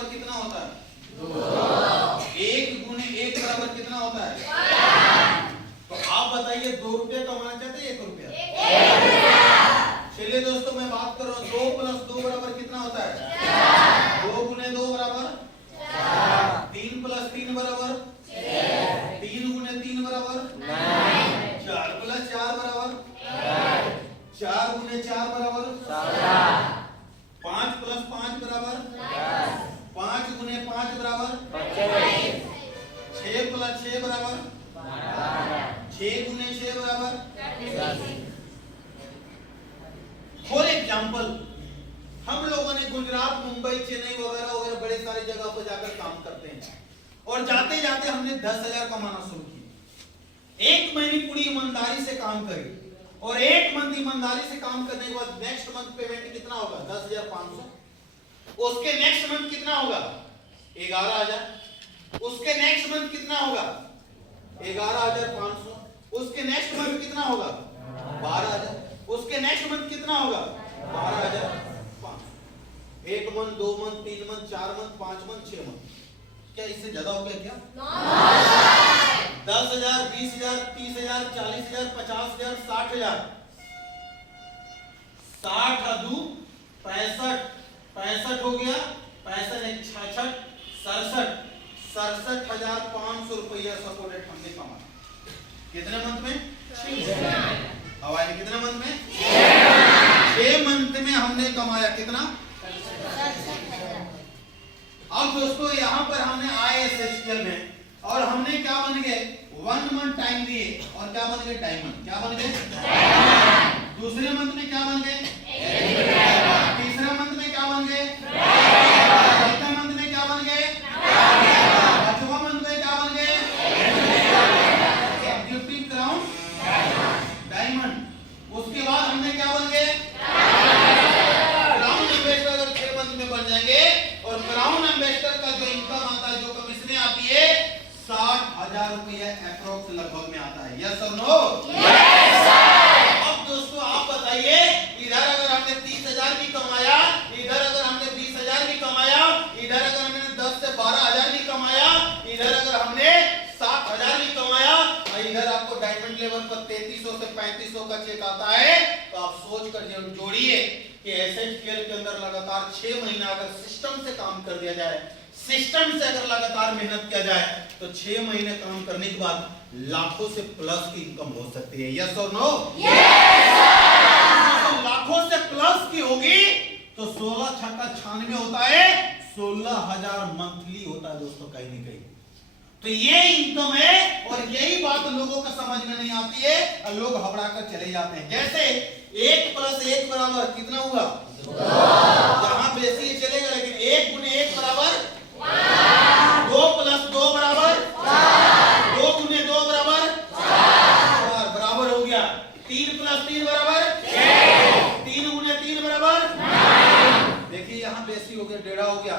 बराबर कितना होता है? 2। 1 गुने 1 बराबर कितना होता है? तो आप बताइए 2 रुपये कमाना चाहते हैं 1 रुपया? चलिए दोस्तों मैं बात कर रहा हूँ 2 + 2 बराबर कितना होता है? 2 गुने 2 बराबर 3 + 3 बराबर 3 गुने 3 बराबर 4 + 4 बराबर 4 गुने 4 बराबर 5 + 5 बराबर 5 गुने 5 बराबर 6 + 6 बराबर 6 गुने 6 बराबर। फॉर एग्जाम्पल हम लोगों ने गुजरात, मुंबई, चेन्नई वगैरह वगैरह बड़े सारे जगह पर जाकर काम करते हैं और जाते जाते हमने 10,000 कमाना शुरू किया। 1 महीने पूरी ईमानदारी से काम करी और 1 मंथ ईमानदारी से काम करने के बाद नेक्स्ट मंथ पेमेंट कितना होगा? 10,500। उसके नेक्स्ट मंथ कितना होगा? 11,000। उसके नेक्स्ट मंथ कितना होगा? 11,500। उसके नेक्स्ट मंथ कितना होगा? 12,000। उसके नेक्स्ट मंथ कितना होगा? 12,500। 1 month, 2 month, 3 month, 4 month, 5 month, 6 month. क्या इससे ज्यादा हो गया क्या? 10,000, 20,000, 30,000, 40,000, 50,000, 60,000। 60 × 2 65। 65 हो गया। 65 × 1 66। 67। 67,500 रुपया सपोर्टेड हमने कमाया। कितने मंथ में? 6। हवाई कितने मंथ में? 6 मंथ में हमने कमाया कितना? अब दोस्तों यहाँ पर हमने ISHPL में और हमने क्या बन गए? 1 मंथ टाइम दिए और क्या बन गए? डायमंड। क्या बन गए? दूसरे मंथ में क्या बन गए? तीसरे मंथ में क्या बन गए? चौथे मंथ में क्या बन गए? 5वां मंथ में क्या बन गए? Executive crown diamond. उसके बाद हमने क्या बन गए? Crown ambassador. अगर 6 मंथ में बन जाएंगे और क्राउन एम्बेसडर का जो इनकम आता है, जो कमीशन आती है, 60,000 रुपया अप्रोक्स लगभग में आता है। यस और नो? Yes sir. अब दोस्तों आप बताइए, इधर अगर हमने 30,000 भी कमाया, इधर अगर हमने 20,000 भी कमाया, इधर अगर हमने 10 से 12,000 भी कमाया, इधर अगर हमने 7,000 भी कमाया और इधर आपको डायमंड लेवल पर 3300 से 3500 का चेक आता है, तो आप सोच कर जोड़िए कि SHPL के अंदर लगातार 6 महीना अगर सिस्टम से काम कर दिया जाए, सिस्टम से अगर लगातार मेहनत किया जाए, तो 6 महीने काम करने के बाद लाखों से प्लस की इनकम हो सकती है। यस और नो? Yes sir. लाखों से प्लस की होगी तो 16 छक्का 96 होता है, 16,000 मंथली होता है दोस्तों कहीं न कहीं। तो ये इनकम है और यही बात लोगों को समझ में नहीं आती है और लोग घबरा कर चले जाते हैं। जैसे 1 + 1 बराबर कितना हुआ? 2। यहाँ बेसी चलेगा, लेकिन 1 गुने 1 बराबर 2 + 2 बराबर 2 गुने 2 बराबर 4 बराबर हो गया। 3 + 3 बराबर 3 गुने 3 बराबर देखिए यहाँ बेसी हो गया, 1.5 हो गया।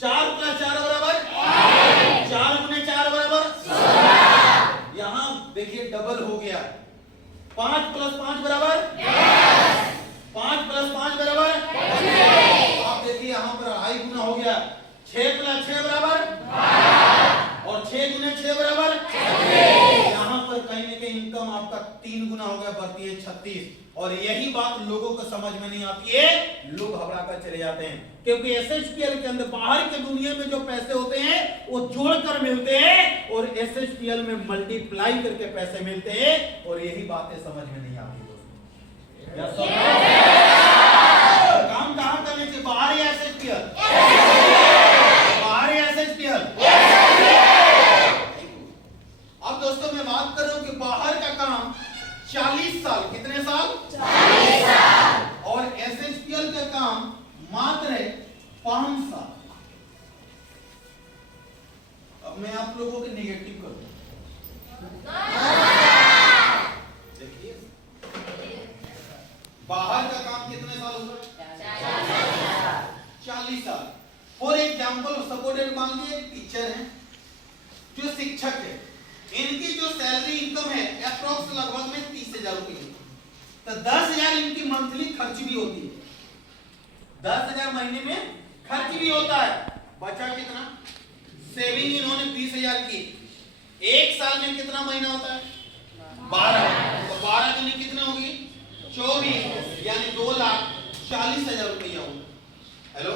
4 + 4 बराबर 4 गुने 4 बराबर 16। यहाँ देखिए डबल हो गया। 5 + 5 बराबर 5 + 5 बराबर आप देखिए यहाँ पर 2.5 गुना हो गया। 6 + 6 बराबर और 6 गुने 6 बराबर 36। यहाँ पर कहीं न कहीं इनकम आपका 3 गुना हो गया, बढ़ती है 36। और यही बात लोगों को समझ में नहीं आती है, लोग घबरा कर चले जाते हैं, क्योंकि SHPL के अंदर बाहर के दुनिया में जो पैसे होते हैं वो जोड़कर मिलते हैं और SHPL में मल्टीप्लाई करके पैसे मिलते हैं, और यही बातें समझ में नहीं आती दोस्तों। काम कहाँ करने चाहिए? बाहर या SHPL? बाहर या SHPL? अब दोस्तों मैं बात कर रहा हूं कि बाहर का काम 40 साल, कितने साल? 40 साल। और SHPL का काम मात्र 5 साल। अब मैं आप लोगों के नेगेटिव कर दूं। देखिए बाहर का काम कितने साल होगा? 40 साल। फॉर एग्जाम्पल सपोर्टेड मान लीजिए एक टीचर है, जो शिक्षक है, इनकी जो सैलरी इनकम है अप्रोक्स लगभग में 30,000 रुपये, तो 10,000 इनकी मंथली खर्च भी होती है। 10,000 महीने में खर्च भी होता है। बचा कितना? सेविंग इन्होंने 20,000 की। एक साल में कितना महीना होता है? 12। तो 12 दूनी कितने होगी? 24, यानी 2,40,000 रुपया हुआ। हेलो,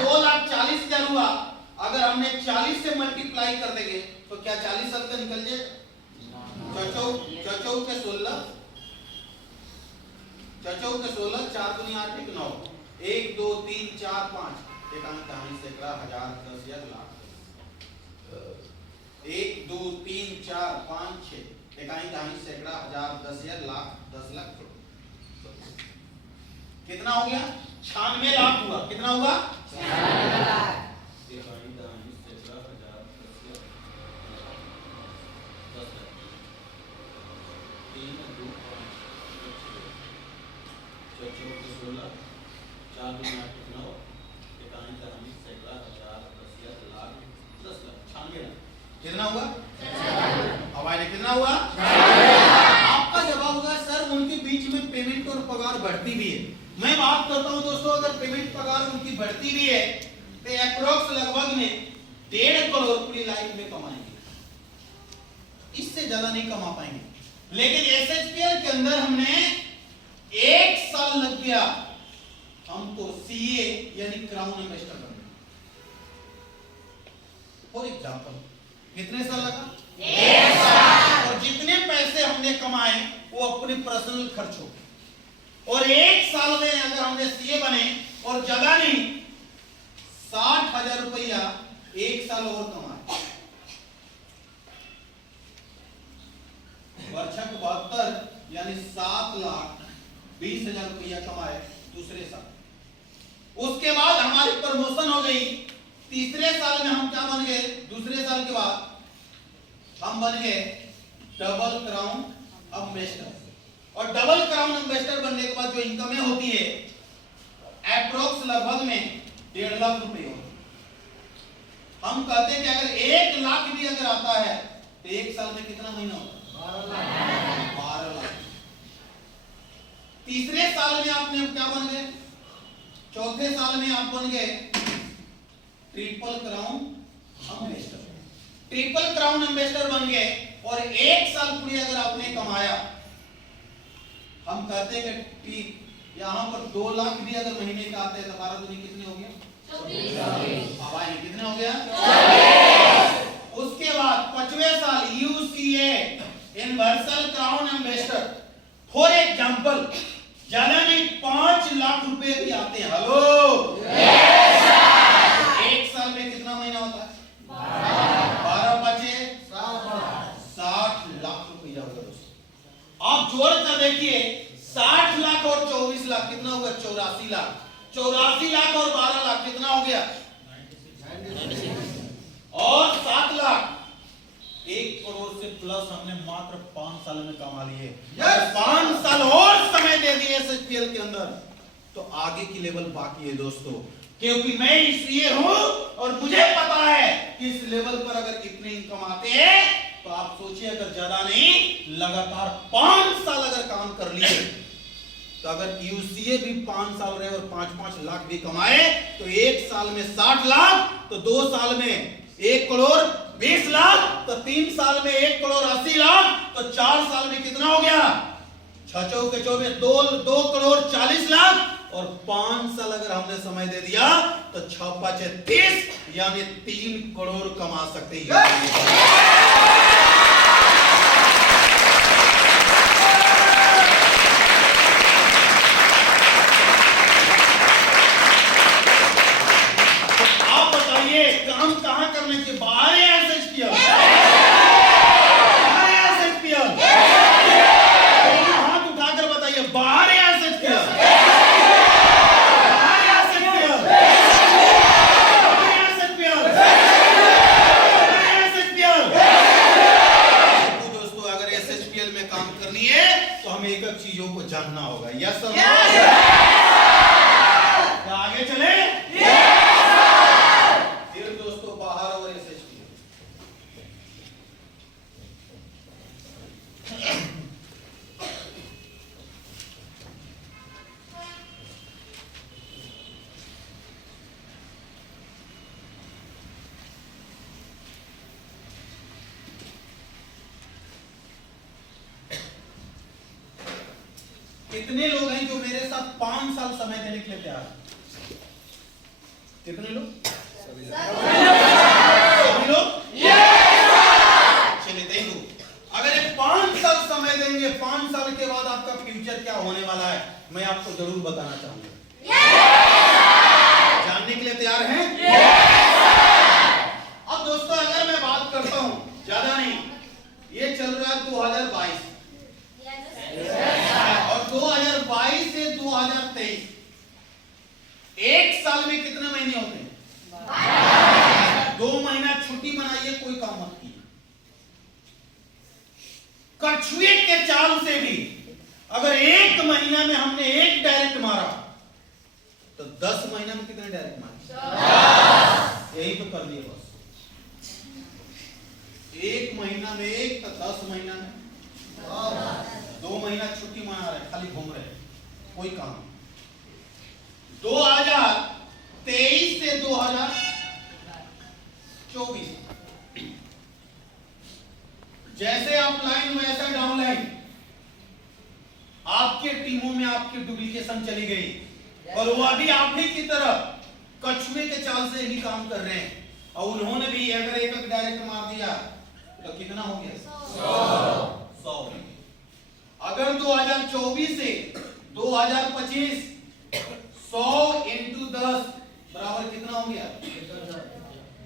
2,40,000 हुआ। अगर हमने 40 से मल्टीप्लाई कर देंगे तो क्या 40 साल का निकल जाए? चौचौ के 16, 4 दूनी 8 1 9, 1 2 3 4 5, एकांक दहाई सैकड़ा हजार 10,000 लाख। 1 2 3 4 5 6, एकांक दहाई सैकड़ा हजार 10,000 लाख 10 लाख। कितना हो गया? 96 लाख हुआ। कितना हुआ? 96 लाख। कितना हुआ? हमारे कितना हुआ? आपका जवाब होगा सर उनके बीच में पेमेंट और पगार बढ़ती भी है। मैं बात करता हूं दोस्तों, अगर पेमेंट पगार उनकी बढ़ती भी है तो अप्रोक्स लगभग में 1.5 करोड़ पूरी लाइफ में कमाएंगे, इससे ज्यादा नहीं कमा पाएंगे। लेकिन एसएचपीएल के अंदर हमने 1 साल लग गया हमको सीए यानी क्राउन इन्वेस्टर बनने। फॉर एग्जांपल कितने साल लगा? 1 साल। और जितने पैसे हमने कमाए वो अपने पर्सनल खर्च हो गए। और 1 साल में अगर हमने सीए बने और जगह नहीं 60,000 रुपया 1 साल और कमाए, वर्षक 72 यानी 7,20,000 रुपया कमाए दूसरे साल। उसके बाद हमारी प्रमोशन हो गई। तीसरे साल में हम क्या बन गए? दूसरे साल के बाद हम बन गए डबल क्राउन एम्बेसडर। और डबल क्राउन एम्बेसडर बनने के बाद जो इनकमें होती है अप्रोक्स लगभग में 1.5 लाख रुपए होते। हम कहते हैं कि अगर 1 लाख भी अगर आता है तो 1 साल में कितना महीना होता है? 12 लाख। तीसरे साल में आपने क्या बन गए? चौथे साल में आप बन गए triple crown ambassador. Triple crown ambassador बन गए और 1 साल पूरी अगर आपने कमाया, हम कहते हैं कि यहां पर 2 लाख भी अगर महीने का आते हैं तो 12 दूनी कितने हो गया? 24। हवाई कितने हो गया? 24। उसके बाद 5वें साल UCA universal crown ambassador. For example ज्यादा नहीं 5 लाख रुपए भी आते हैं। हेलो, एक साल में कितना महीना होता है? 12 बचे 60 लाख रुपया होगा दोस्तों। आप जोड़ कर देखिए 60 लाख और 24 लाख कितना होगा? 84 लाख। 84 लाख और 12 लाख कितना हो गया? 96। और 7 लाख 1 करोड़ से प्लस हमने मात्र 5 साल में कमा लिए। 5 साल और समय दे दिए एसएचपीएल के अंदर तो आगे की लेवल बाकी है दोस्तों। क्योंकि मैं इसलिए हूं और मुझे पता है कि इस लेवल पर अगर इतने इनकम आते हैं तो आप सोचिए अगर ज्यादा नहीं लगातार 5 साल अगर काम कर लिए तो अगर यूसीए भी 5 साल रहे और 5-5 लाख भी कमाए तो 1 साल में 60 लाख, तो 2 साल में 1 करोड़ 20 लाख, तो 3 साल में 1 करोड़ 80 लाख, तो 4 साल में कितना हो गया? 6 चौके 24, 2 करोड़ 40 लाख। और 5 साल अगर हमने समय दे दिया तो 6 5 30 यानी 3 करोड़ कमा सकते हैं। आप बताइए काम कहां करने के? बाहर या एसएचपीएल? बाहर या एसएचपीएल? हाथ उठाकर बताइए बाहर या एसएचपीएल? कितने लोग हैं जो मेरे साथ 5 साल समय देने के लिए तैयार हैं? कितने लोग? सभी लोग? चलिए देखो, अगर ये 5 साल समय देंगे, 5 साल के बाद आपका फ्यूचर क्या होने वाला है मैं आपको जरूर बताना चाहूंगा। जानने के लिए तैयार हैं? अब दोस्तों अगर मैं बात करता हूं, ज्यादा नहीं, ये चल रहा है 2022 और 2022 से 2023, एक साल में कितने महीने होते हैं? 2 महीना छुट्टी मनाइए, कोई काम मत कीजिए। कछुए के चाल से भी अगर 1 महीना में हमने 1 डायरेक्ट मारा तो 10 महीना में कितने डायरेक्ट मारे? यही तो कर दिए बस। 1 महीना में 1 तो 10 महीना में 2 महीना छुट्टी मना रहे, खाली घूम रहे, कोई काम। 2023 से 2024 जैसे अपलाइन वैसा डाउनलाइन, आपके टीमों में आपकी डुप्लीकेशन चली गई और वह भी आप ही की तरह कछुए के चाल से ही काम कर रहे हैं और उन्होंने भी अगर एक डायरेक्ट मार दिया तो कितना हो गया? 100। अगर 2024 से 2025 100 × 10 बराबर कितना हो गया?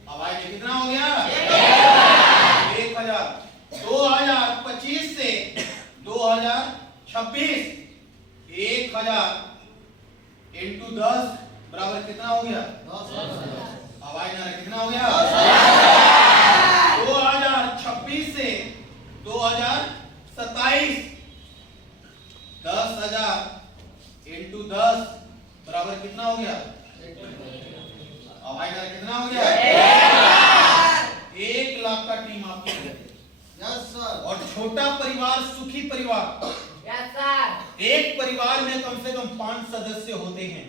अब आइए कितना हो गया? 1000। 2025 से 2026 1000 × 10 बराबर कितना हो गया? अब आइए कितना हो गया? 2026 से 2027 10,000 × 10 बराबर कितना हो गया? अब आइए कितना हो गया? 1 लाख का टीम आपकी है। Yes sir. और छोटा परिवार सुखी परिवार। Yes sir. एक परिवार में कम से कम 5 सदस्य होते हैं।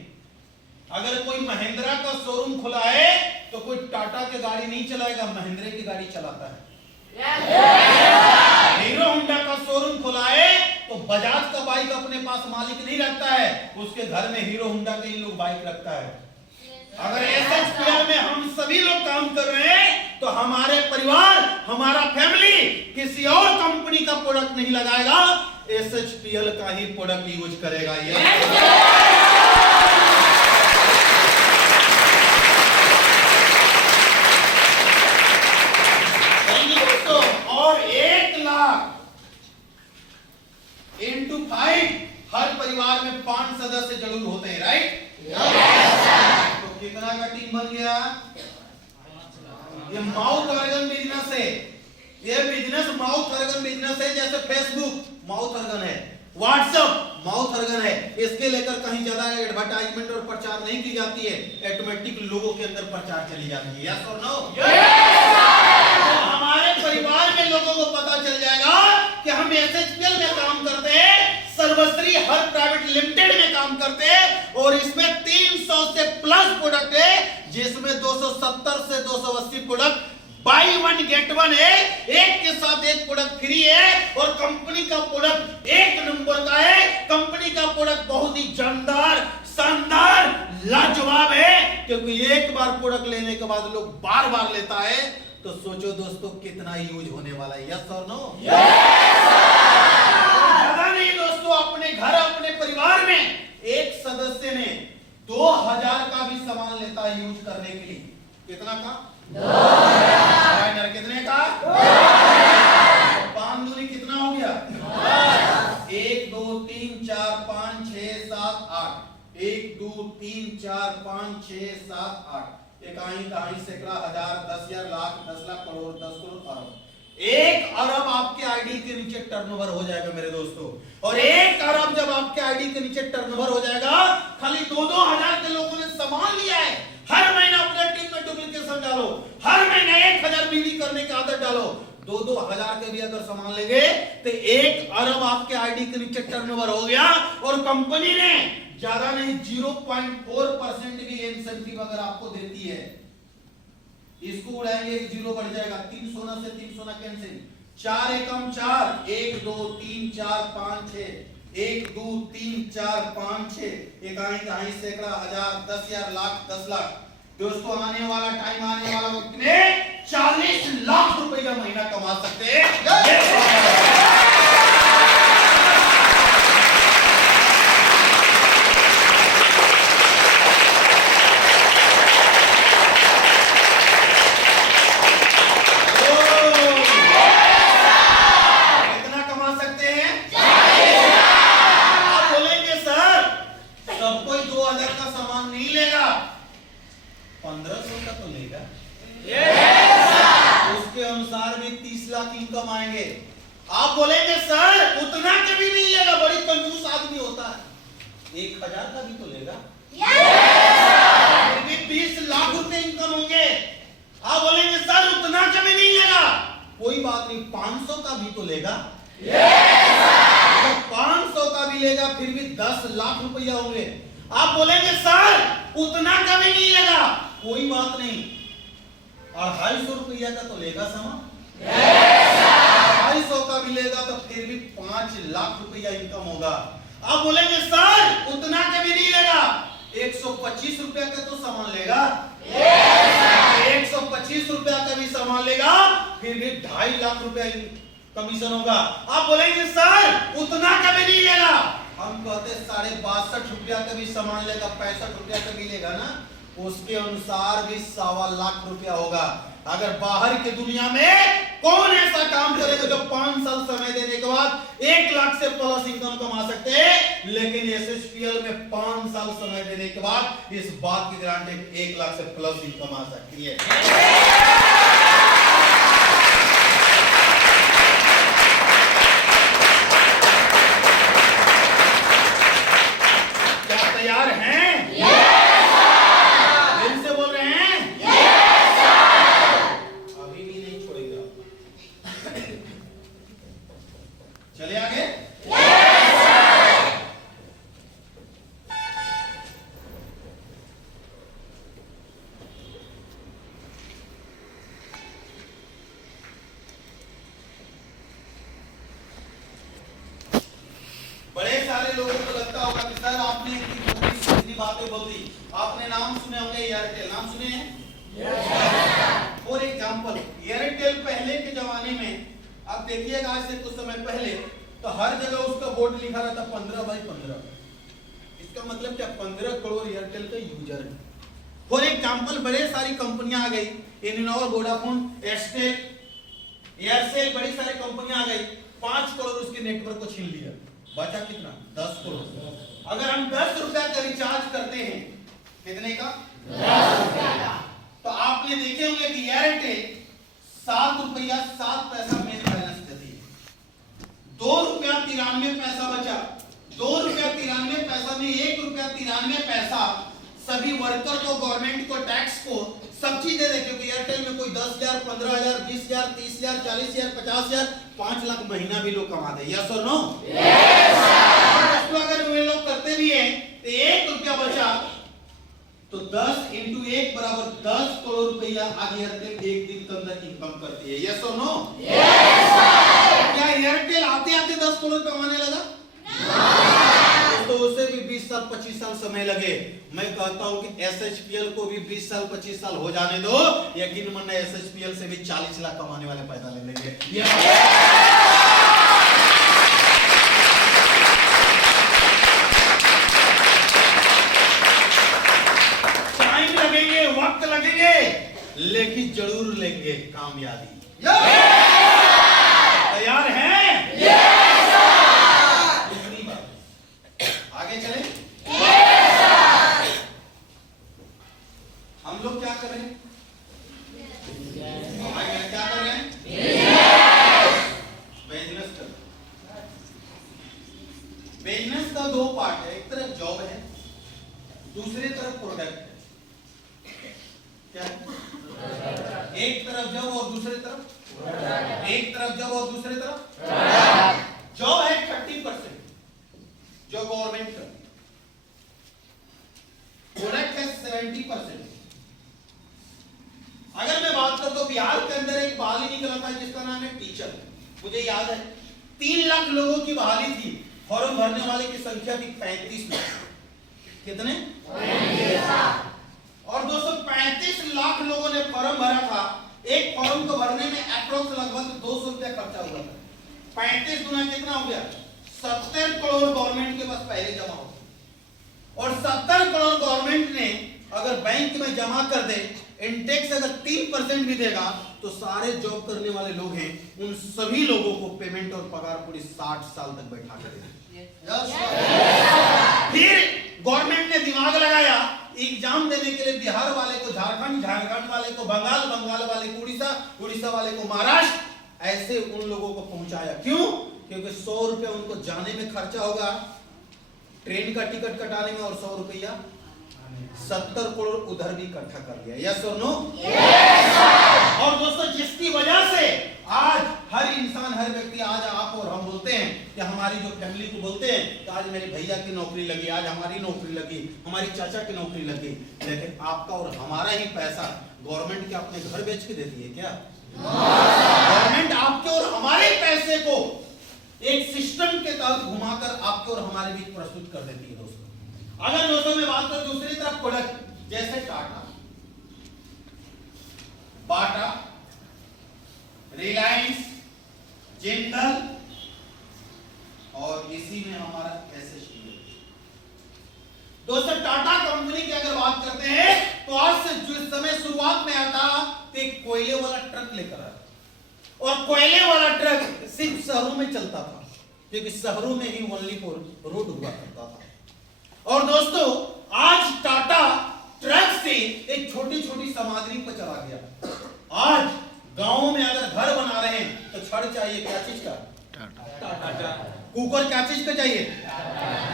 अगर कोई महिंद्रा का शोरूम खुला है तो कोई टाटा की गाड़ी नहीं चलाएगा, महिंद्रा की गाड़ी चलाता है। हीरो होंडा का शोरूम खुला है तो बजाज का बाइक अपने पास मालिक नहीं रखता है, उसके घर में हीरो होंडा के ही लोग बाइक रखता है। अगर एसएचपीएल में हम सभी लोग काम कर रहे हैं तो हमारे परिवार, हमारा फैमिली किसी और कंपनी का प्रोडक्ट नहीं लगाएगा, एसएचपीएल का ही प्रोडक्ट यूज करेगा। दोस्तों, और 1 लाख × 5 हर परिवार में 5 सदस्य जरूर होते हैं, राइट? तो कितना का टीम बन गया? ये माउथ ऑर्गन बिजनेस है। ये बिजनेस माउथ ऑर्गन बिजनेस है। जैसे फेसबुक माउथ ऑर्गन है, व्हाट्सएप माउथ ऑर्गन है, इसके लेकर कहीं ज्यादा एडवर्टाइजमेंट और प्रचार नहीं की जाती है, ऑटोमेटिक लोगों के अंदर प्रचार चली जाती है। यस और नो? तो हमारे परिवार में लोगों को पता चल जाएगा कि हम एसएचपीएल में काम करते हैं, सर्वश्री हर प्राइवेट लिमिटेड में काम करते हैं और इसमें 300 से प्लस प्रोडक्ट है, जिसमें 270 से 280 प्रोडक्ट बाई 1 गेट 1 है, एक के साथ एक प्रोडक्ट फ्री है और कंपनी का प्रोडक्ट 1 नंबर का है। कंपनी का प्रोडक्ट बहुत ही जानदार, शानदार, लाजवाब है, क्योंकि एक बार प्रोडक्ट लेने के बाद लोग बार बार लेता है। तो सोचो दोस्तों कितना यूज होने वाला है। यस और नो? ज्यादा नहीं दोस्तों, अपने घर अपने परिवार में एक सदस्य ने 2000 का भी सामान लेता है यूज करने के लिए। कितना का? 2000। कितने का? 5 दूनी कितना हो गया? 1 2 3 4 5 6 7 8। 1 2 3 4 5 6 7 8। इकाई दहाई सैकड़ा हजार 10,000 लाख 10 लाख करोड़ 10 करोड़ अरब। 1 अरब आपके आईडी के नीचे टर्नओवर हो जाएगा मेरे दोस्तों। और 1 अरब जब आपके आईडी के नीचे टर्नओवर हो जाएगा, खाली 2-2 हजार के लोगों ने सामान लिया है। हर महीना अपने टीम में डुप्लीकेशन डालो, हर महीना 1000 बीवी करने की आदत डालो। 2-2 हजार के भी अगर सामान लेंगे तो 1 अरब आपके आईडी के नीचे टर्नओवर हो गया। और कंपनी ने ज्यादा नहीं 0.4% भी इंसेंटिव अगर आपको देती है, इसको उड़ाएंगे 0 बढ़ जाएगा। 3 सोना से 3 सोना कैंसिल, 4 एकम 4, 1 2 3 4 5 6 1 2 3 4 5 6 इकाई दहाई सैकड़ा हजार 10,000 लाख 10 लाख। दोस्तों आने वाला टाइम आने वाला वक्त में 40 लाख रुपए का महीना कमा सकते हैं। इनकम आएंगे। आप बोलेंगे सर उतना कभी नहीं लेगा, बड़ी कंजूस आदमी होता है, 1,000 का भी तो लेगा। फिर भी 20 लाख रुपए इनकम होंगे। आप बोलेंगे सर उतना कभी नहीं लेगा, कोई बात नहीं 500 का भी तो लेगा। तो 500 का भी लेगा फिर भी 10 लाख रुपया होंगे। आप बोलेंगे सर उतना कभी नहीं लेगा, कोई बात नहीं 250 रुपया का तो लेगा सामान। 250 का भी लेगा तो फिर भी 5 लाख रुपया इनकम होगा। आप बोलेंगे सर उतना का भी नहीं लेगा, 125 रुपया का तो सामान लेगा। 125 रुपया का भी सामान लेगा फिर भी 2.5 लाख रुपया कमीशन होगा। आप बोलेंगे सर उतना का भी नहीं लेगा, हम कहते 62.5 रुपया का भी सामान लेगा, 65 रुपया का भी लेगा ना, उसके अनुसार भी 2.25 लाख रुपया होगा। अगर बाहर की दुनिया में कौन ऐसा काम करेगा जो 5 साल समय देने के बाद 1 लाख से प्लस इनकम कमा सकते हैं, लेकिन एसएचपीएल में 5 साल समय देने के बाद इस बात की गारंटी 1 लाख से प्लस इनकम आ सकती है। क्या तैयार हैं? चले आगे। बड़े सारे लोगों को लगता होगा कि सर आपने इतनी बातें बोल दी, आपने नाम सुने होंगे एयरटेल, नाम सुने हैं? फॉर एग्जाम्पल एयरटेल पहले के जमाने में आप देखिएगा, आज से कुछ समय पहले तो हर जगह उसका बोर्ड लिखा रहता 15/15। इसका मतलब क्या 15 करोड़ एयरटेल का यूजर है। फॉर एग्जाम्पल बड़े सारी कंपनियां आ गई, इनोवा, वोडाफोन, एयरटेल, एयरसेल, बड़ी सारी कंपनियां आ गई, 5 करोड़ उसके नेटवर्क को छीन लिया, बचा कितना 10 करोड़। अगर हम 10 रुपया का रिचार्ज करते हैं, कितने का? 10 रुपया। तो आपने देखे होंगे कि एयरटेल 7 रुपया 7 पैसा में बैलेंस देती है। 2 रुपया 93 पैसा बचा, 2 रुपया 93 पैसा में 1 रुपया 93 पैसा सभी वर्कर को, गवर्नमेंट को, टैक्स को, सब चीज दे दे, क्योंकि एयरटेल में कोई 10,000, 15,000, 20,000, 30,000, 40,000, 50,000, 5 लाख महीना भी लोग कमाते हैं। यस और नो? यस। अगर वे लोग करते भी हैं तो 1 रुपया बचा तो 10 इंटू 1 बराबर 10 करोड़ रुपया आज एयरटेल एक दिन के अंदर इनकम करती है। यस और नो? Yes sir. क्या एयरटेल आते आते 10 करोड़ कमाने लगा? तो उसे भी 20 साल 25 साल समय लगे। मैं कहता हूं कि एसएचपीएल को भी 20 साल 25 साल हो जाने दो, यकीन मानना एसएचपीएल से भी 40 लाख कमाने वाले पैदा ले लेंगे। टाइम लगेंगे, वक्त लगेंगे, लेकिन जरूर लेंगे कामयाबी। तैयार हैं? हम लोग क्या कर रहे हैं? क्या कर रहे हैं? बिजनेस कर। बिजनेस का 2 पार्ट है, एक तरफ जॉब है, दूसरी तरफ प्रोडक्ट है। क्या है? एक तरफ जॉब और दूसरी तरफ, एक तरफ जॉब और दूसरी तरफ जॉब है 30% जो गवर्नमेंट का, प्रोडक्ट है 70%। अगर मैं बात करता हूं बिहार के अंदर एक बहाली निकला था जिसका नाम है टीचर, मुझे याद है 3 लाख लोगों की बहाली थी, फॉर्म भरने वाले की संख्या थी 35 लाख। कितने? 35 लाख। और दोस्तों 35 लाख लोगों ने फॉर्म भरा था। एक फॉर्म को भरने में अप्रोक्स लगभग 200 रुपया खर्चा हुआ था। 35 गुना कितना हो गया? 70 करोड़ गवर्नमेंट के पास पहले जमा हो गया। और 70 करोड़ गवर्नमेंट ने अगर बैंक में जमा कर दे, इंटेक्स अगर 3% भी देगा, तो सारे जॉब करने वाले लोग हैं, उन सभी लोगों को पेमेंट और पगार पूरी 60 साल तक बैठा कर देगा। फिर गवर्नमेंट ने दिमाग लगाया, एग्जाम देने के लिए बिहार वाले को झारखंड, झारखंड वाले को बंगाल, बंगाल वाले को उड़ीसा, उड़ीसा वाले को महाराष्ट्र, ऐसे उन लोगों को पहुंचाया। क्यों? क्योंकि 100 रुपया उनको जाने में खर्चा होगा, ट्रेन का टिकट कटाने में, और 100 रुपया 70 करोड़ उधर भी इकट्ठा कर लिया। यस और नो? और दोस्तों जिसकी वजह से आज हर इंसान, हर व्यक्ति, आज आप और हम बोलते हैं कि हमारी जो फैमिली को बोलते हैं कि आज मेरे भैया की नौकरी लगी, आज हमारी नौकरी लगी, हमारी चाचा की नौकरी लगी। लेकिन आपका और हमारा ही पैसा गवर्नमेंट क्या अपने घर बेच के देती है क्या? गवर्नमेंट आपके और हमारे पैसे को एक सिस्टम के तहत घुमाकर आपके और हमारे बीच प्रस्तुत कर देती है। दोस्तों अगर दोस्तों मैं बात करूं दूसरी तरफ प्रोडक्ट, जैसे टाटा, बाटा, रिलायंस, जिंदल, और इसी में हमारा एसएसपीएल। दोस्तों टाटा कंपनी की अगर बात करते हैं तो आज से जिस समय शुरुआत में आता तो एक कोयले वाला ट्रक लेकर आया, और कोयले वाला ट्रक सिर्फ शहरों में चलता था, क्योंकि शहरों में ही ओनली फॉर रोड हुआ करता था। और दोस्तों आज टाटा ट्रक से एक छोटी छोटी सामग्री पर चला गया। आज गांवों में अगर घर बना रहे हैं तो छड़ चाहिए, क्या चीज का? टाटा। कुकर क्या चीज का चाहिए?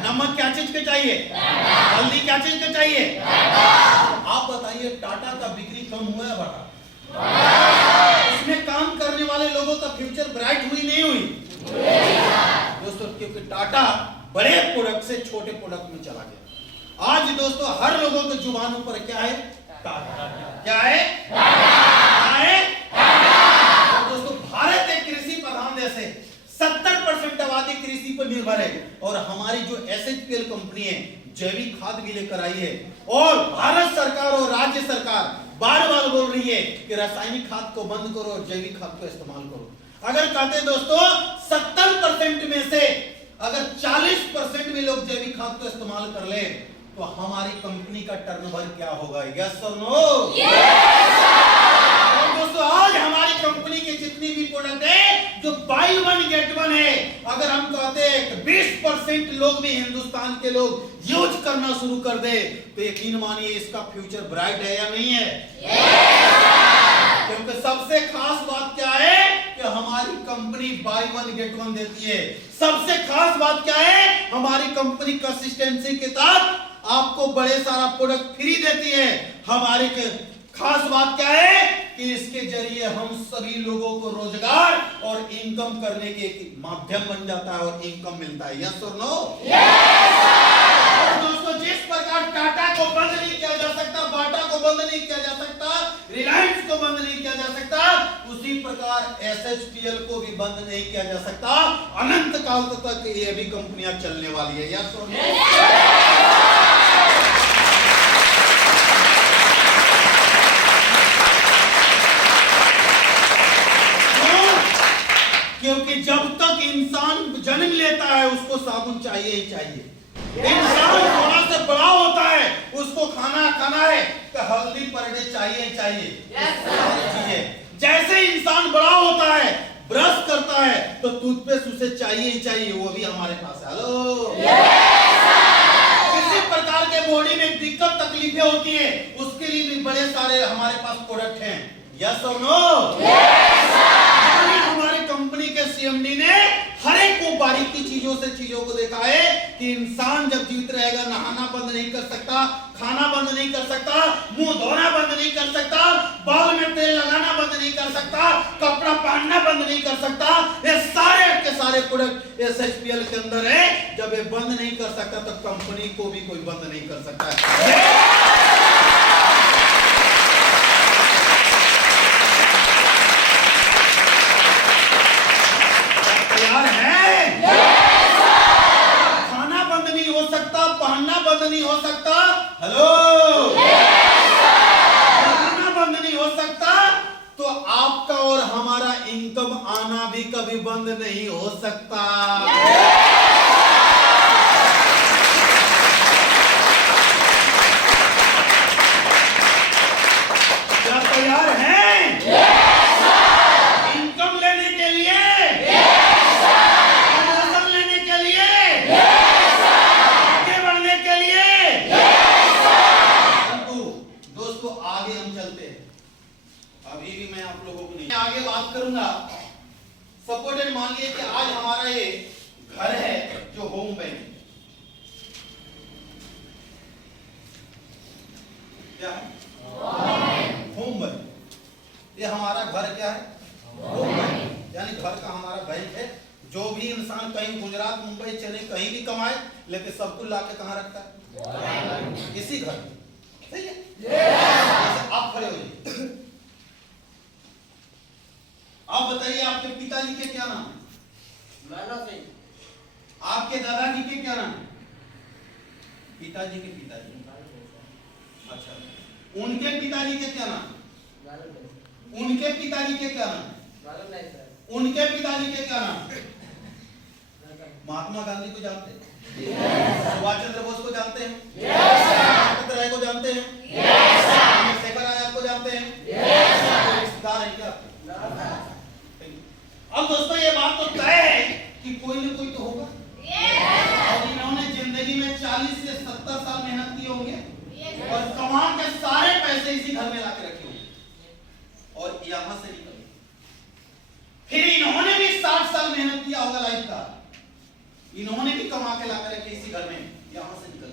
नमक क्या चीज का चाहिए? हल्दी क्या चीज का चाहिए? आप बताइए टाटा का बिक्री कम हुआ है बढ़ा? इसमें काम करने वाले लोगों का फ्यूचर ब्राइट हुई नहीं हुई? दोस्तों क्योंकि टाटा बड़े प्रोडक्ट से छोटे प्रोडक्ट में चला गया। आज दोस्तों हर लोगों के जुबानों पर क्या है? टाटा। क्या है? और दोस्तों भारत एक कृषि प्रधान देश है, 70% आबादी कृषि पर निर्भर है, और हमारी जो एसएचपीएल कंपनी है जैविक खाद भी लेकर आई है। और भारत सरकार और राज्य सरकार बार बार बोल रही है कि रासायनिक खाद को बंद करो और जैविक खाद को इस्तेमाल करो। अगर कहते दोस्तों 70% में से अगर 40% भी लोग जैविक खाद को इस्तेमाल कर ले तो हमारी कंपनी का टर्नओवर क्या होगा? यस और नो? और दोस्तों आज हमारी कंपनी के जितनी भी प्रोडक्ट है जो बाय वन गेट वन है, अगर हम कहते हैं कि 20% लोग भी हिंदुस्तान के लोग यूज करना शुरू कर दे तो यकीन मानिए इसका फ्यूचर ब्राइट है या नहीं है? क्योंकि सबसे खास बात क्या है कि हमारी company by one get one देती है। सबसे खास बात क्या है? हमारी कंपनी कंसिस्टेंसी के तहत आपको बड़े सारा प्रोडक्ट फ्री देती है। हमारी खास बात क्या है कि इसके जरिए हम सभी लोगों को रोजगार और इनकम करने के माध्यम बन जाता है और इनकम मिलता है। यस और नो? और दोस्तों जिस प्रकार टाटा को बंद नहीं किया जा सकता, बाटा को बंद नहीं किया जा सकता, रिलायंस को बंद नहीं किया जा सकता, उसी प्रकार एसएचपीएल को भी बंद नहीं किया जा सकता। अनंत काल तक ये भी कंपनियां चलने वाली है। यस और नो? क्योंकि जब तक इंसान जन्म लेता है उसको साबुन चाहिए ही चाहिए। इंसान थोड़ा सा बड़ा होता है उसको खाना खाना है तो हल्दी पर डे चाहिए ही चाहिए। जैसे इंसान बड़ा होता है ब्रश करता है तो टूथपेस्ट उसे चाहिए ही चाहिए, वो भी हमारे पास है। हेलो, किसी प्रकार के बॉडी में दिक्कत तकलीफें होती है उसके लिए भी बड़े सारे हमारे पास प्रोडक्ट हैं। यस और नो? हमारे कंपनी के सीएमडी ने हर एक को बारीकी चीजों को देखा है कि इंसान जब जीवित रहेगा नहाना बंद नहीं कर सकता, खाना बंद नहीं कर सकता, मुंह धोना बंद नहीं कर सकता, बाल में तेल लगाना बंद नहीं कर सकता, कपड़ा पहनना बंद नहीं कर सकता। ये सारे के सारे प्रोडक्ट एसएचपीएल के अंदर है। जब ये बंद नहीं कर सकता तो कंपनी को भी कोई बंद नहीं कर सकता है। नहीं हो सकता? हेलो, महीना बंद नहीं हो सकता, तो आपका और हमारा इनकम आना भी कभी बंद नहीं हो सकता। क्या तैयार हैं? इनकम लेने के लिए, प्रमोशन लेने के लिए, आगे बढ़ने के लिए। दोस्तों आगे हम चलते हैं। अभी भी मैं आप लोगों को नहीं आगे बात करूंगा। सपोर्टेड, मान लीजिए कि आज हमारा ये घर है जो होम बैंक, क्या है? Home bank. ये हमारा घर क्या है? होम बैंक, यानी घर का हमारा बैंक है। जो भी इंसान कहीं गुजरात, मुंबई, चेन्नई कहीं भी कमाए, लेकिन सब कुछ लाके कहाँ रखता है? इसी घर में। सही है? आप खड़े हो जाइए। आप बताइए आपके पिताजी के क्या नाम है? आपके दादाजी के क्या नाम है? पिताजी के पिताजी। अच्छा, उनके पिताजी के क्या नाम? उनके पिताजी के क्या नाम? उनके पिताजी के क्या नाम? महात्मा गांधी को जानते हैं? सुभाष चंद्र बोस को जानते हैं? राष्ट्रपति राय को जानते हैं? चंद्रशेखर आजाद को जानते हैं? रिश्तेदार है क्या? अब दोस्तों ये बात तो तय है कि कोई ना कोई तो होगा। और इन्होंने जिंदगी में 40 से 70 साल मेहनत किए होंगे और कमा के सारे पैसे इसी घर में लाके रखे होंगे और यहां से निकल, फिर इन्होंने भी 60 साल मेहनत किया होगा लाइफ का, इन्होंने भी कमा के लाकर रखे इसी घर में, यहां से निकल।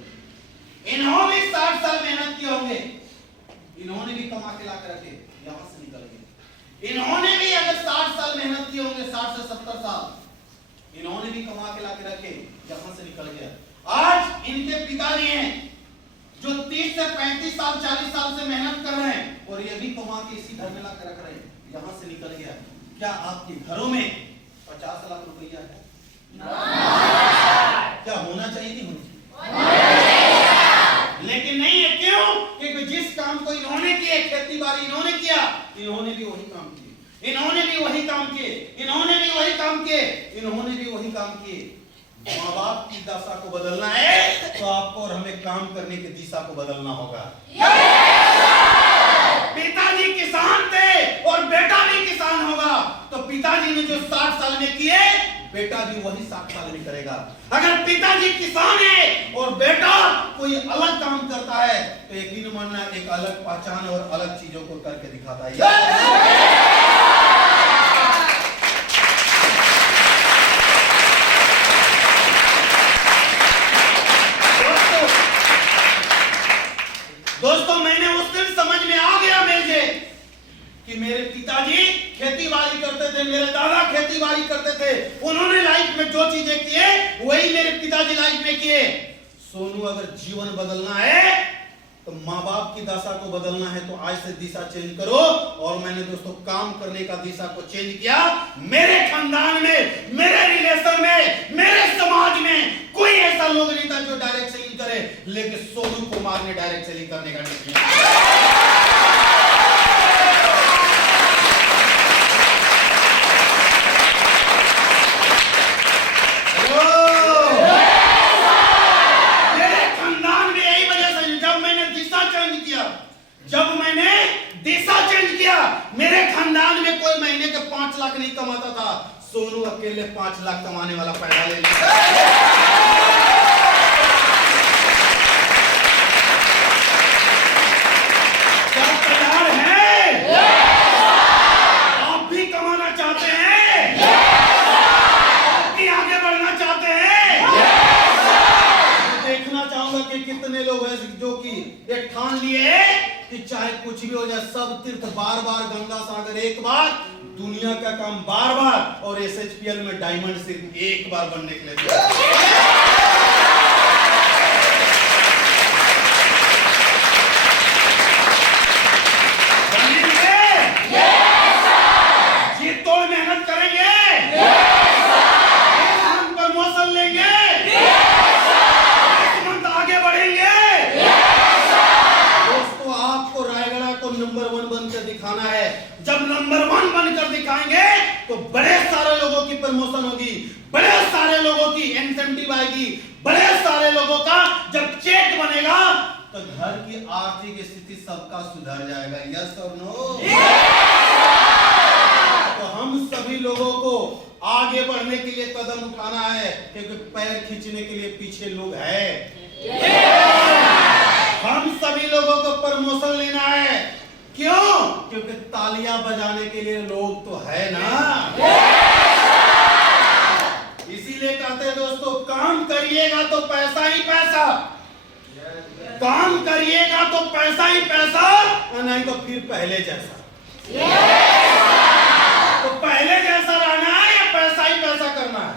इन्होंने भी 60 साल मेहनत किए होंगे, इन्होंने भी कमा के लाकर रखे, यहां से निकल गए। इन्होंने भी अगर 60 साल मेहनत किए होंगे, 60 से 70 साल, इन्होंने भी कमा के लाके रखे, यहां से निकल गया। आज इनके पिताजी हैं जो 30 से 35 साल, 40 साल से मेहनत कर रहे हैं और ये भी कमा के इसी घर में लाकर रख रहे हैं, यहां से निकल गया। क्या आपके घरों में 50 लाख रुपया है? क्या होना चाहिए? नहीं होना चाहिए, लेकिन नहीं है। क्यों? क्योंकि जिस काम को इन्होंने किया, खेती बाड़ी इन्होंने किया, इन्होंने भी वही काम किए, इन्होंने भी वही काम किए, इन्होंने भी वही काम किए, इन्होंने भी वही काम किए। माँ बाप की दशा को बदलना है तो आपको और हमें काम करने की दिशा को बदलना होगा। पिताजी किसान थे और बेटा भी किसान होगा, तो पिताजी ने जो 60 साल में किए, बेटा भी वही 60 साल में करेगा। अगर पिताजी किसान है और बेटा कोई अलग काम करता है, तो यकीन मानना एक अलग पहचान और अलग चीजों को करके दिखाता है। दोस्तों मैंने उस दिन समझ में आ गया मुझे कि मेरे पिताजी खेती बाड़ी करते थे, मेरे दादा खेती बाड़ी करते थे, उन्होंने लाइफ में जो चीजें किए वही मेरे पिताजी लाइफ में किए। सोनू, अगर जीवन बदलना है तो माँ बाप की दशा को बदलना है तो आज से दिशा चेंज करो। और मैंने दोस्तों काम करने का दिशा को चेंज किया। मेरे खानदान में, मेरे रिलेशन में, मेरे समाज में कोई ऐसा लोग नहीं था जो डायरेक्ट सेलिंग करे, लेकिन सोनू कुमार ने डायरेक्ट सेलिंग करने का नहीं किया। जब मैंने दिशा चेंज किया, मेरे खानदान में कोई महीने के 5 लाख नहीं कमाता था, सोनू अकेले 5 लाख कमाने वाला पैदा ले लिया। क्या तैयार हैं? आप भी कमाना चाहते हैं? आप भी आगे बढ़ना चाहते हैं? देखना चाहूंगा कि कितने लोग हैं जो कि ये ठान लिए कि चाहे कुछ भी हो जाए, सब तीर्थ बार बार, गंगा सागर एक बार, दुनिया का काम बार बार, और एसएचपीएल में डायमंड सिर्फ एक बार बनने के लिए। जी तोड़ मेहनत करेंगे, प्रमोशन लेंगे, आगे बढ़ेंगे। बड़े सारे लोगों की प्रमोशन होगी, बड़े सारे लोगों की इंसेंटिव आएगी, बड़े सारे लोगों का जब चेक बनेगा तो घर की आर्थिक स्थिति सबका सुधर जाएगा। यस और नो? तो हम सभी लोगों को आगे बढ़ने के लिए कदम उठाना है, क्योंकि पैर खींचने के लिए पीछे लोग हैं। हम सभी लोगों को प्रमोशन लेना है। क्यों? क्योंकि तालियां बजाने के लिए लोग तो है ना। इसीलिए कहते हैं दोस्तों, काम करिएगा तो पैसा ही पैसा, काम करिएगा तो पैसा ही पैसा, और नहीं तो फिर पहले जैसा। तो पहले जैसा रहना है या पैसा ही पैसा करना है?